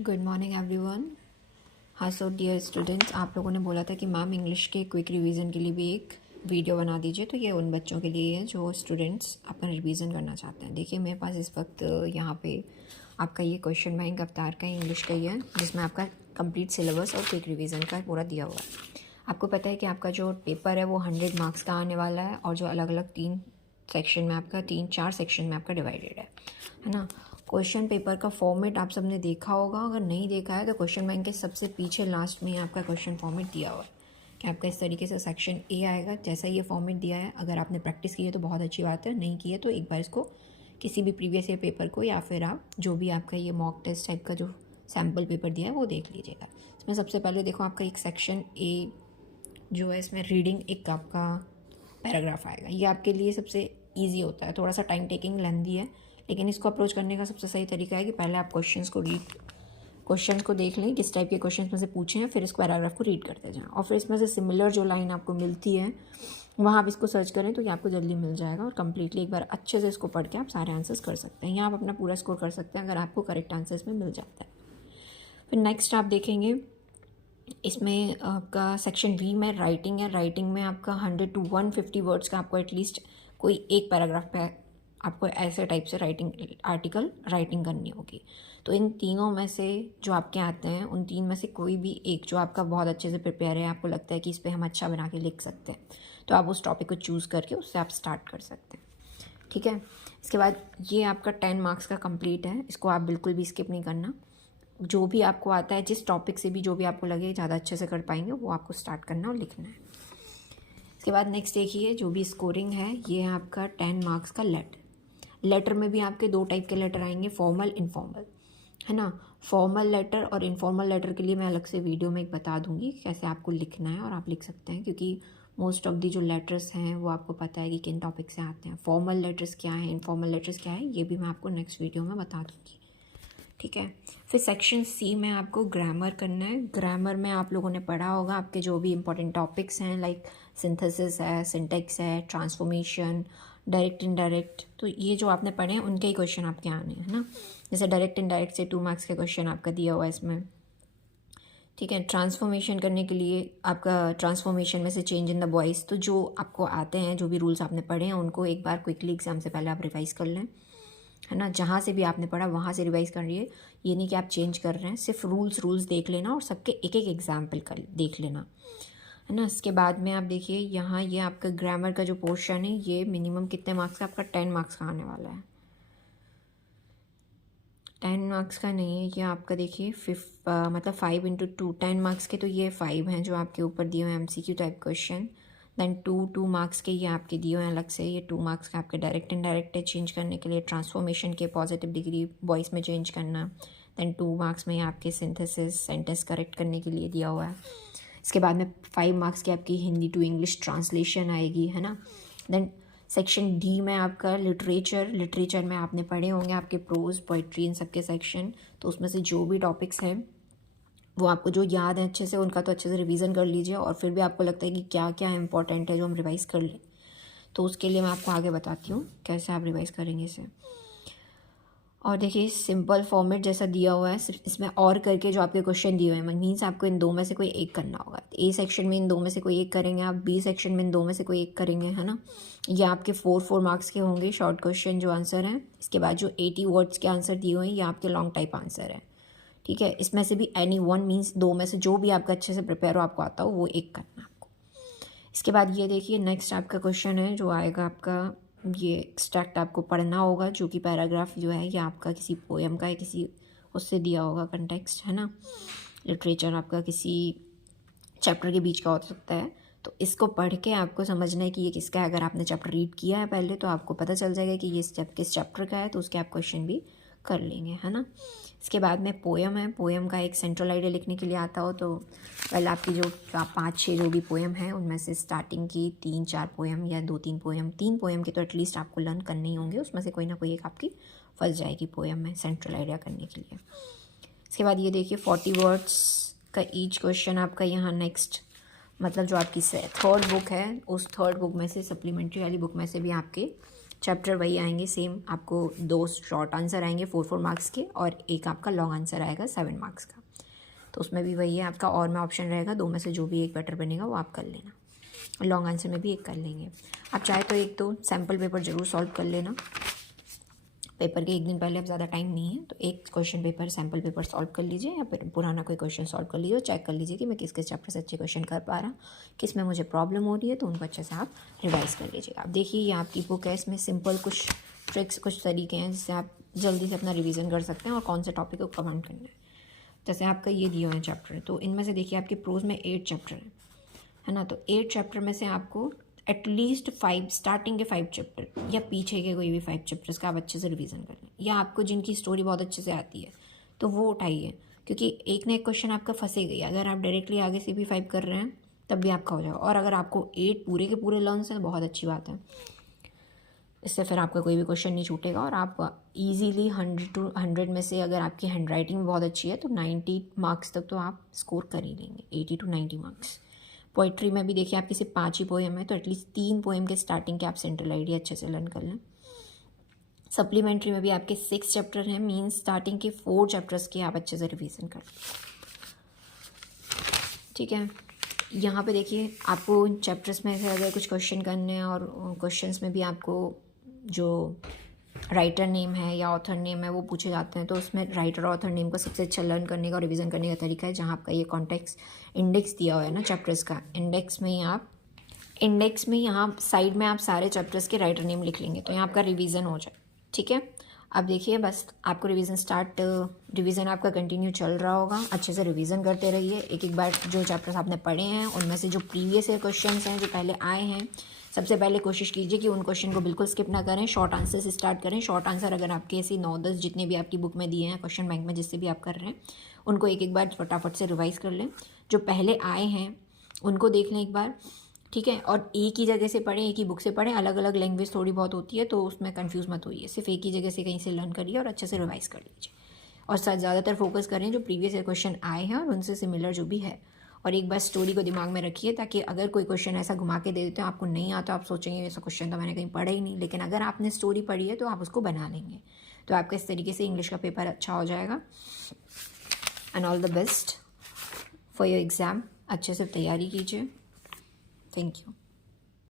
Good morning everyone. हाँ so dear students, आप लोगों ने बोला था कि मैम इंग्लिश के क्विक रिवीजन के लिए भी एक वीडियो बना दीजिए, तो ये उन बच्चों के लिए है जो स्टूडेंट्स अपना रिवीजन करना चाहते हैं। देखिए मेरे पास इस वक्त यहाँ पे आपका ये क्वेश्चन बैंक अवतार का इंग्लिश का ही है, जिसमें आपका कंप्लीट सिलेबस और क्विक रिवीजन का पूरा दिया हुआ है। आपको पता है कि आपका जो पेपर है वो 100 मार्क्स का आने वाला है, और जो अलग अलग 3 सेक्शन में आपका 3-4 सेक्शन में आपका डिवाइडेड है ना। क्वेश्चन पेपर का फॉर्मेट आप सबने देखा होगा, अगर नहीं देखा है तो क्वेश्चन बैंक के सबसे पीछे लास्ट में आपका क्वेश्चन फॉर्मेट दिया हुआ है कि आपका इस तरीके से सेक्शन ए आएगा। जैसा ये फॉर्मेट दिया है, अगर आपने प्रैक्टिस की है तो बहुत अच्छी बात है, नहीं की है तो एक बार इसको किसी भी प्रीवियस ईयर पेपर को या फिर आप जो भी आपका ये मॉक टेस्ट टाइप का जो सैम्पल पेपर दिया है वो देख लीजिएगा। इसमें सबसे पहले देखो आपका एक सेक्शन ए जो है, इसमें रीडिंग एक आपका पैराग्राफ आएगा। ये आपके लिए सबसे ईजी होता है, थोड़ा सा टाइम टेकिंग लेंदी है, लेकिन इसको अप्रोच करने का सबसे सही तरीका है कि पहले आप क्वेश्चंस को देख लें, किस टाइप के क्वेश्चंस में से पूछे हैं, फिर इस पैराग्राफ को रीड करते जाएं, और फिर इसमें से सिमिलर जो लाइन आपको मिलती है वहाँ आप इसको सर्च करें तो ये आपको जल्दी मिल जाएगा, और कम्प्लीटली एक बार अच्छे से इसको पढ़ के आप सारे आंसर्स कर सकते हैं। यहाँ आप अपना पूरा स्कोर कर सकते हैं अगर आपको करेक्ट आंसर्स में मिल जाता है। फिर नेक्स्ट आप देखेंगे, इसमें आपका सेक्शन बी में राइटिंग है। राइटिंग में आपका 100 to 150 वर्ड्स का आपको एटलीस्ट कोई एक पैराग्राफ पे आपको ऐसे टाइप से आर्टिकल राइटिंग करनी होगी। तो इन तीनों में से जो आपके आते हैं, उन तीन में से कोई भी एक जो आपका बहुत अच्छे से प्रिपेयर है, आपको लगता है कि इस पर हम अच्छा बना के लिख सकते हैं, तो आप उस टॉपिक को चूज़ करके उससे आप स्टार्ट कर सकते हैं। ठीक है, इसके बाद ये आपका 10 मार्क्स का कंप्लीट है, इसको आप बिल्कुल भी स्किप नहीं करना। जो भी आपको आता है, जिस टॉपिक से भी जो भी आपको लगे ज़्यादा अच्छे से कर पाएंगे, वो आपको स्टार्ट करना और लिखना है। इसके बाद नेक्स्ट देखिए, जो भी स्कोरिंग है, ये है आपका 10 मार्क्स का लेटर में भी आपके 2 टाइप के लेटर आएंगे, फॉर्मल इनफॉर्मल, है ना। फॉर्मल लेटर और इनफॉर्मल लेटर के लिए मैं अलग से वीडियो में एक बता दूंगी कैसे आपको लिखना है, और आप लिख सकते हैं, क्योंकि मोस्ट ऑफ दी जो लेटर्स हैं वो आपको पता है कि किन टॉपिक से आते हैं। फॉर्मल लेटर्स क्या है, इनफॉर्मल लेटर्स क्या है, ये भी मैं आपको नेक्स्ट वीडियो में बता दूँगी। ठीक है, फिर सेक्शन सी में आपको ग्रामर करना है। ग्रामर में आप लोगों ने पढ़ा होगा आपके जो भी इंपॉर्टेंट टॉपिक्स हैं, लाइक सिंथेसिस है, सिंटेक्स है, ट्रांसफॉर्मेशन, डायरेक्ट इनडायरेक्ट, तो ये जो आपने पढ़े हैं उनके ही क्वेश्चन आपके आने हैं ना। जैसे डायरेक्ट इनडायरेक्ट से 2 मार्क्स का क्वेश्चन आपका दिया हुआ है इसमें। ठीक है, ट्रांसफॉर्मेशन करने के लिए आपका ट्रांसफॉर्मेशन में से चेंज इन द वॉइस, तो जो आपको आते हैं, जो भी रूल्स आपने पढ़े हैं, उनको एक बार क्विकली एग्जाम से पहले आप रिवाइज़ कर लें, है ना। जहाँ से भी आपने पढ़ा वहाँ से रिवाइज़ कर रही है, ये नहीं कि आप चेंज कर रहे हैं, सिर्फ रूल्स देख लेना और सबके एक एक एग्जाम्पल कर देख लेना, है ना। इसके बाद में आप देखिए यहाँ, ये आपका ग्रामर का जो पोर्शन है, ये मिनिमम कितने मार्क्स का, आपका 10 मार्क्स का आने वाला है। 10 मार्क्स का नहीं है ये आपका, देखिए मतलब 5 × 2 10 मार्क्स के, तो ये 5 हैं जो आपके ऊपर दिए हुए हैं MCQ type question. Then 2 marks के ये आपके दिए हुए हैं अलग से, ये 2 मार्क्स का आपके डायरेक्ट इनडायरेक्ट है, चेंज करने के लिए ट्रांसफॉर्मेशन के पॉजिटिव डिग्री वॉइस में चेंज करना। देन 2 मार्क्स में ये आपके सिंथेसिस सेंटेंस करेक्ट करने के लिए दिया हुआ है। इसके बाद में 5 मार्क्स की आपकी हिंदी टू इंग्लिश ट्रांसलेशन आएगी, है ना। देन सेक्शन डी में आपका लिटरेचर में आपने पढ़े होंगे आपके प्रोज, पोइट्री, इन सब के सेक्शन, तो उसमें से जो भी टॉपिक्स हैं वो आपको जो याद है अच्छे से, उनका तो अच्छे से रिवीजन कर लीजिए, और फिर भी आपको लगता है कि क्या क्या इंपॉर्टेंट है जो हम रिवाइज़ कर लें, तो उसके लिए मैं आपको आगे बताती हूँ कैसे आप रिवाइज़ करेंगे इसे। और देखिए सिंपल फॉर्मेट जैसा दिया हुआ है, सिर्फ इसमें और करके जो आपके क्वेश्चन दिए हुए हैं, मीन्स आपको इन 2 में से कोई एक करना होगा। ए सेक्शन में इन 2 में से कोई एक करेंगे आप, बी सेक्शन में इन 2 में से कोई एक करेंगे, है ना। ये आपके 4 मार्क्स के होंगे शॉर्ट क्वेश्चन जो आंसर हैं। इसके बाद जो 80 वर्ड्स के आंसर दिए हुए हैं, ये आपके लॉन्ग टाइप आंसर है। ठीक है, इसमें से भी एनी वन, मीन्स 2 में से जो भी आपका अच्छे से प्रिपेयर हो, आपको आता हो, वो एक करना आपको। इसके बाद ये देखिए नेक्स्ट आपका क्वेश्चन है जो आएगा आपका, ये एक्सट्रैक्ट आपको पढ़ना होगा, जो कि पैराग्राफ जो है ये आपका किसी पोएम का है, किसी उससे दिया होगा कंटेक्स्ट, है ना। लिटरेचर आपका किसी चैप्टर के बीच का हो सकता है, तो इसको पढ़ के आपको समझना है कि ये किसका है। अगर आपने चैप्टर रीड किया है पहले, तो आपको पता चल जाएगा कि ये किस चैप्टर का है, तो उसके आप क्वेश्चन भी कर लेंगे, है ना। इसके बाद में पोएम है, पोएम का एक सेंट्रल आइडिया लिखने के लिए आता हो, तो पहले आपकी जो 5-6 जो भी पोएम है, उनमें से स्टार्टिंग की 3-4 पोएम या 2-3 पोएम, 3 पोएम की तो एटलीस्ट आपको लर्न करने ही होंगे, उसमें से कोई ना कोई एक आपकी फंस जाएगी पोएम में सेंट्रल आइडिया करने के लिए। इसके बाद ये देखिए 40 वर्ड्स का ईच क्वेश्चन आपका यहाँ नेक्स्ट, मतलब जो आपकी 3rd बुक है, उस 3rd बुक में से, सप्लीमेंट्री वाली बुक में से भी आपके चैप्टर वही आएंगे सेम, आपको 2 शॉर्ट आंसर आएंगे 4 मार्क्स के और एक आपका लॉन्ग आंसर आएगा 7 मार्क्स का। तो उसमें भी वही है आपका और में ऑप्शन रहेगा, 2 में से जो भी एक बेटर बनेगा वो आप कर लेना। लॉन्ग आंसर में भी एक कर लेंगे। आप चाहे तो एक तो सैम्पल पेपर ज़रूर सॉल्व कर लेना, पेपर के एक दिन पहले, अब ज़्यादा टाइम नहीं है तो एक question paper sample paper solve कर लीजिए या फिर पुराना कोई क्वेश्चन सॉल्व कर लीजिए और चेक कर लीजिए कि मैं किस किस चैप्टर से अच्छे क्वेश्चन कर पा रहा, किस में मुझे प्रॉब्लम हो रही है, तो उनको अच्छे से आप रिवाइज़ कर लीजिएगा। अब देखिए ये आपकी बुक है, इसमें सिंपल कुछ ट्रिक्स, कुछ तरीके हैं जिससे आप जल्दी से अपना रिविज़न कर सकते हैं और कौन से टॉपिक को कवर करना है। जैसे आपका ये दिया हुआ है चैप्टर, तो इनमें से देखिए आपके प्रोज में 8 चैप्टर है ना, तो 8 चैप्टर में से आपको एटलीस्ट 5 स्टार्टिंग के 5 चैप्टर या पीछे के कोई भी 5 चैप्टर्स का आप अच्छे से रिवीजन कर लें, या आपको जिनकी स्टोरी बहुत अच्छे से आती है तो वो उठाइए, क्योंकि एक ना एक क्वेश्चन आपका फंसेगा ही। अगर आप डायरेक्टली आगे से भी 5 कर रहे हैं तब भी आपका हो जाएगा, और अगर आपको 8 पूरे के पूरे लर्न हैं बहुत अच्छी बात है, इससे फिर आपका कोई भी क्वेश्चन नहीं छूटेगा और आप इजीली 100 में से, अगर आपकी हैंड राइटिंग बहुत अच्छी है तो 90 मार्क्स तक तो आप स्कोर कर ही लेंगे, 80 to 90 मार्क्स। पोइट्री में भी देखिए आपके सिर्फ 5 ही पोएम है, तो एटलीस्ट 3 पोएम के स्टार्टिंग के आप सेंट्रल आइडिया अच्छे से लर्न कर लें। सप्लीमेंट्री में भी आपके 6 चैप्टर हैं, मीन्स स्टार्टिंग के 4 चैप्टर्स के आप अच्छे से रिवीजन कर लें, ठीक है। यहाँ पे देखिए आपको चैप्टर्स में से अगर कुछ क्वेश्चन करने हैं और क्वेश्चंस में भी आपको जो राइटर नेम है या ऑथर नेम है वो पूछे जाते हैं, तो उसमें राइटर और ऑथर नेम को सबसे अच्छा लर्न करने का और रिवीजन करने का तरीका है, जहाँ आपका ये कॉन्टेक्स्ट इंडेक्स दिया हुआ है ना चैप्टर्स का, इंडेक्स में यहाँ साइड में आप सारे चैप्टर्स के राइटर नेम लिख लेंगे तो यहाँ आपका रिवीजन हो जाए, ठीक है। अब देखिए बस आपको रिवीजन आपका कंटिन्यू चल रहा होगा, अच्छे से रिवीजन करते रहिए। एक एक बार जो चैप्टर्स आपने पढ़े हैं उनमें से जो प्रीवियस ईयर क्वेश्चंस हैं जो पहले आए हैं, सबसे पहले कोशिश कीजिए कि उन क्वेश्चन को बिल्कुल स्किप ना करें, शॉर्ट आंसर से स्टार्ट करें। शॉर्ट आंसर अगर आपके ऐसे 9-10 जितने भी आपकी बुक में दिए हैं क्वेश्चन बैंक में जिससे भी आप कर रहे हैं उनको एक एक बार फटाफट से रिवाइज कर लें। जो पहले आए हैं उनको देख लें एक बार, ठीक है। और एक ही जगह से पढ़ें, एक ही बुक से पढ़ें, अलग अलग लैंग्वेज थोड़ी बहुत होती है तो उसमें कंफ्यूज मत होइए, सिर्फ एक ही जगह से कहीं से लर्न करिए और अच्छे से रिवाइज कर लीजिए। और ज़्यादातर फोकस करें जो प्रीवियस ईयर क्वेश्चन आए हैं और उनसे सिमिलर जो भी है, और एक बार स्टोरी को दिमाग में रखिए ताकि अगर कोई क्वेश्चन ऐसा घुमा के दे देते हैं आपको नहीं आता, आप सोचेंगे ऐसा क्वेश्चन तो मैंने कहीं पढ़ा ही नहीं, लेकिन अगर आपने स्टोरी पढ़ी है तो आप उसको बना लेंगे, तो आपका इस तरीके से इंग्लिश का पेपर अच्छा हो जाएगा। And all the best for your exam, अच्छे से तैयारी कीजिए। Thank you.